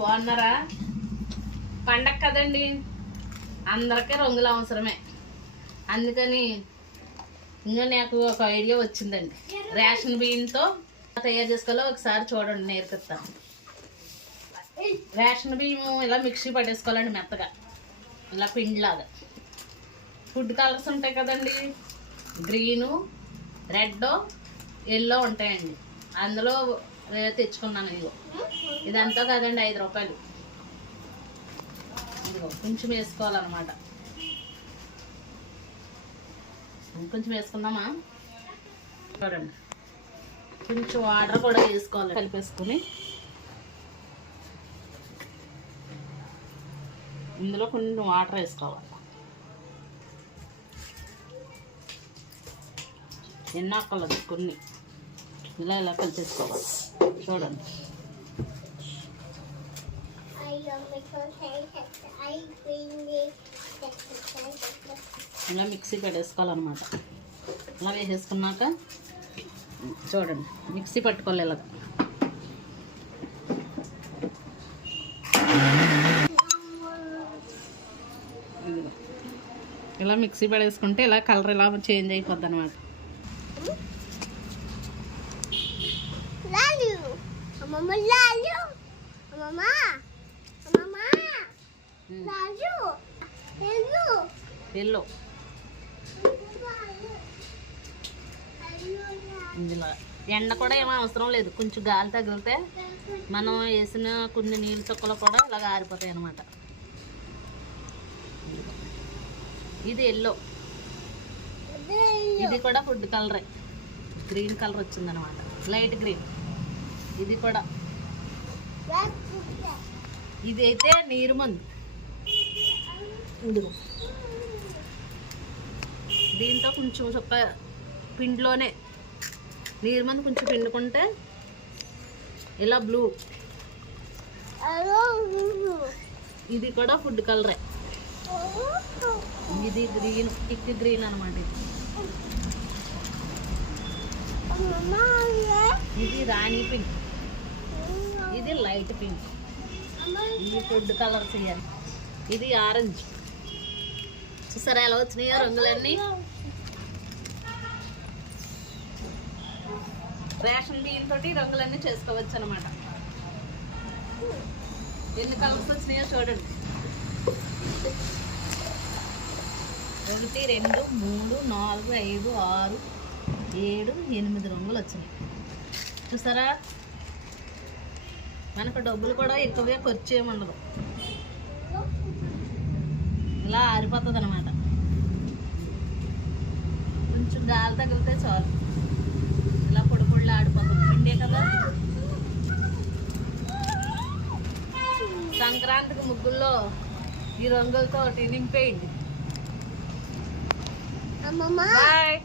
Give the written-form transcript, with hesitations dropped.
బాగున్నారా? పండగ కదండి, అందరికీ రంగులు అవసరమే. అందుకని ఇంకా నాకు ఒక ఐడియా వచ్చిందండి. రేషన్ బియ్యంతో తయారు చేసుకోవాలో ఒకసారి చూడండి, నేర్పిస్తాను. రేషన్ బియ్యం ఇలా మిక్సీ పట్టేసుకోవాలండి మెత్తగా, ఇలా పిండిలాగా. ఫుడ్ కలర్స్ ఉంటాయి కదండి, గ్రీను, రెడ్, ఎల్లో ఉంటాయండి. అందులో తెచ్చుకున్నాను. ఇదంతా కదండి 5 రూపాయలు. ఇదిగో కొంచెం వేసుకోవాలన్నమాట. కొంచెం వేసుకుందామా? చూడండి, కొంచెం వాటర్ కూడా వేసుకోవాలి. కలిపేసుకుని ఇందులో కొంచెం వాటర్ వేసుకోవాలి. ఎన్నాకలదు కొన్ని ఇలా ఇలా కలిపేసుకోవాలి. చూడండి, ఇలా మిక్సీ పెట్టేసుకోవాలన్నమాట. ఇలా వేసేసుకున్నాక చూడండి, మిక్సీ పట్టుకోవాలి. ఇలాగ ఇలా మిక్సీ పడేసుకుంటే ఇలా కలర్ ఇలా చేంజ్ అయిపోద్ది అనమాట. ఎల్లో ఇందులో ఎండ కూడా ఏమీ అవసరం లేదు. కొంచెం గాలి తగిలితే మనం వేసిన కొన్ని నీళ్ళు చుక్కలు కూడా ఇలాగ ఆరిపోతాయి అన్నమాట. ఇది ఎల్లో, ఇది కూడా ఫుడ్ కలరే. గ్రీన్ కలర్ వచ్చిందనమాట, లైట్ గ్రీన్. ఇది కూడా, ఇది అయితే నీరు మందు. ఇదిగో దీంతో కొంచెం చొక్క పిండిలోనే నీరు మందు కొంచెం పిండుకుంటే ఇలా బ్లూ. ఇది కూడా ఫుడ్ కలరే. ఇది గ్రీన్, థిక్ గ్రీన్ అనమాట. ఇది రాణి పింక్, ఇది లైట్ పింక్. ఇది ఫుడ్ కలర్స్ ఇవ్వాలి. ఇది ఆరెంజ్. చూసారా ఎలా వచ్చినాయో రంగులన్నీ? రేషన్ బియ్యంతో రంగులన్నీ చేసుకోవచ్చు అనమాట. ఎన్ని కలర్స్ వచ్చినాయో చూడండి. 1 2 3 4 5 6 7 8 రంగులు వచ్చినాయి. చూసారా? మనకు డబ్బులు కూడా ఎక్కువగా ఖర్చు ఏముండదు. ఇలా ఆరిపోతుంది అనమాట. కొంచెం గాలి తగిలితే చాలు, ఇలా పొడి పొడిలో ఆడిపోతుంది. పిండే కదా. సంక్రాంతికి ముగ్గుల్లో ఈ రంగులతో నింపేయండి. బాయ్.